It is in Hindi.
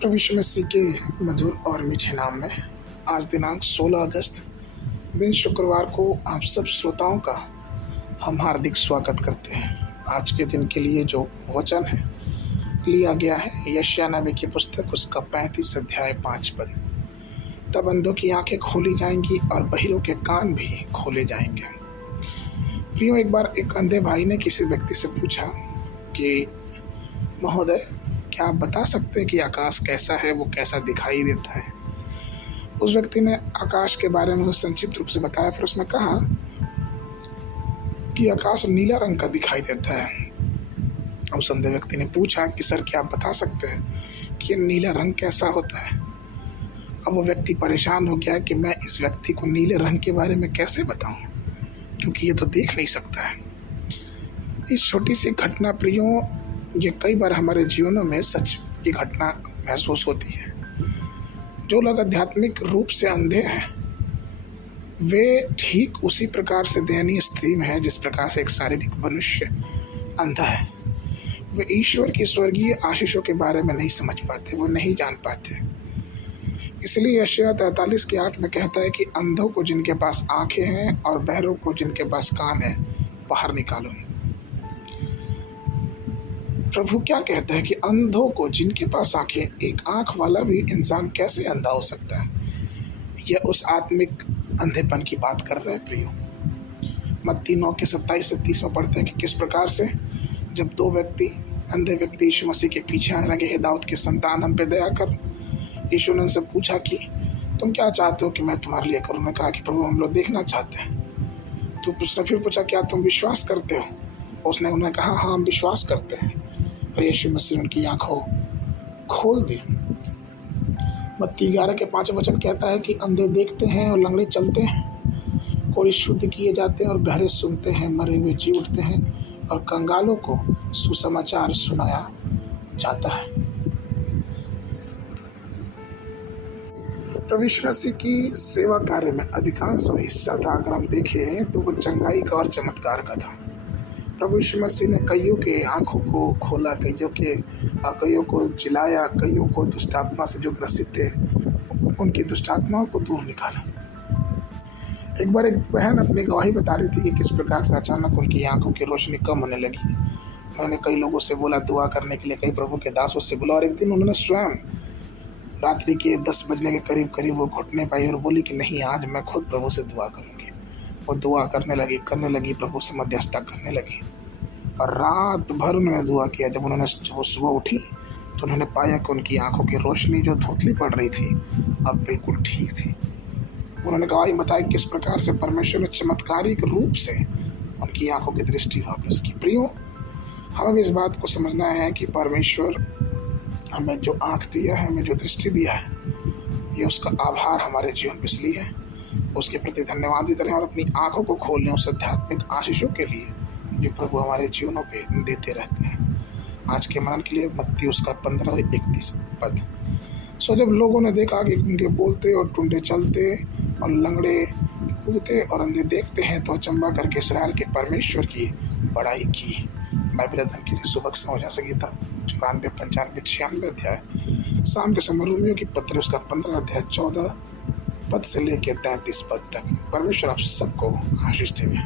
प्रभु यीशु मसीह के मधुर और मीठे नाम में आज दिनांक 16 अगस्त दिन शुक्रवार को आप सब श्रोताओं का हम हार्दिक स्वागत करते हैं। आज के दिन के लिए जो वचन है लिया गया है यशायाह नबी की पुस्तक उसका 35 अध्याय 5 पद। तब अंधों की आंखें खोली जाएंगी और बहिरों के कान भी खोले जाएंगे। प्रियो, एक बार एक अंधे भाई ने किसी व्यक्ति से पूछा कि महोदय, क्या आप बता सकते हैं कि आकाश कैसा है, वो कैसा दिखाई देता है? उस व्यक्ति ने आकाश के बारे में संक्षिप्त रूप से बताया। फिर उसने कहा कि आकाश नीला रंग का दिखाई देता है। उस अंधे व्यक्ति ने पूछा कि सर, क्या आप बता सकते हैं कि ये नीला रंग कैसा होता है? अब वो व्यक्ति परेशान हो गया कि मैं इस व्यक्ति को नीले रंग के बारे में कैसे बताऊं, क्योंकि ये तो देख नहीं सकता है। इस छोटी सी घटना प्रियो, ये कई बार हमारे जीवनों में सच की घटना महसूस होती है। जो लोग आध्यात्मिक रूप से अंधे हैं वे ठीक उसी प्रकार से दयनीय स्थिति में है जिस प्रकार से एक शारीरिक मनुष्य अंधा है। वे ईश्वर की स्वर्गीय आशीषों के बारे में नहीं समझ पाते, वो नहीं जान पाते। इसलिए यशायाह 43:8 में कहता है कि अंधों को जिनके पास आंखें हैं और बहरों को जिनके पास कान है बाहर निकालो। प्रभु क्या कहता है कि अंधों को जिनके पास आंखें, एक आंख वाला भी इंसान कैसे अंधा हो सकता है? यह उस आत्मिक अंधेपन की बात कर रहे हैं प्रियो। मत्ती 9:27-30 में पढ़ते हैं कि किस प्रकार से जब दो अंधे व्यक्ति यीशु मसीह के पीछे आने लगे, हे दाऊद के संतान, हम पे दया कर। यीशु ने उनसे पूछा कि तुम क्या चाहते हो कि मैं तुम्हारे लिए करूँ? उन्होंने कहा कि प्रभु, हम लोग देखना चाहते हैं। तो उसने फिर पूछा, क्या तुम विश्वास करते हो? उसने उन्हें कहा, हाँ, हम विश्वास करते हैं। और यीशु मसीह ने उनकी आंखों खोल दी। मत्ती 11:5 वचन कहता है कि अंधे देखते हैं और लंगड़े चलते हैं, कोई शुद्ध किए जाते हैं और बहरे सुनते हैं, मरे हुए जी उठते हैं और कंगालों को सुसमाचार सुनाया जाता है। प्रभु यीशु मसीह की सेवा कार्य में अधिकांश जो हिस्सा था, अगर हम देखें तो वो चंगाई का और चमत्कार का था। प्रभु यीशु मसीह ने कईयों के आंखों को खोला, कईयों को जिलाया, कईयों को दुष्टात्मा से जो ग्रसित थे उनकी दुष्टात्माओं को दूर निकाला। एक बार एक बहन अपनी गवाही बता रही थी कि किस प्रकार से अचानक उनकी आंखों की रोशनी कम होने लगी। उन्होंने कई लोगों से बोला दुआ करने के लिए, कई प्रभु के दासों से बोला, और एक दिन उन्होंने स्वयं रात्रि के 10 बजने के करीब वो घुटने पाई और बोली कि नहीं, आज मैं खुद प्रभु से दुआ करूँगी। वो दुआ करने लगी, प्रभु से मध्यस्थता करने लगी और रात भर उन्होंने दुआ किया। जब वो सुबह उठी तो उन्होंने पाया कि उनकी आंखों की रोशनी जो धुंधली पड़ रही थी अब बिल्कुल ठीक थी। उन्होंने गवाही बताई किस प्रकार से परमेश्वर ने चमत्कारिक रूप से उनकी आंखों की दृष्टि वापस की। प्रियो, हमें भी इस बात को समझना है कि परमेश्वर हमें जो आंख दिया है, हमें जो दृष्टि दिया है, ये उसका आभार हमारे जीवन में इसलिए है। उसके प्रति धन्यवादित रहें और अपनी आंखों को खोल लें उस आध्यात्मिक आशीषों के लिए जो प्रभु हमारे जीवनों पे देते रहते हैं। आज के मनन के लिए मत्ती उसका 15:31 पद। सो जब लोगों ने देखा कि उनके बोलते और टुंडे चलते और लंगड़े कूदते और अंधे देखते हैं तो अचंबा करके इस्राएल के परमेश्वर की बड़ाई की। बाइबल अध्ययन के लिए सुबह समझा संगीता 94, 95, 96 अध्याय, शाम के समय रोमियो की पत्र उसका 15 अध्याय 14 पद से लेकर 33 पद तक। परमेश्वर आप सबको आशीष देवे।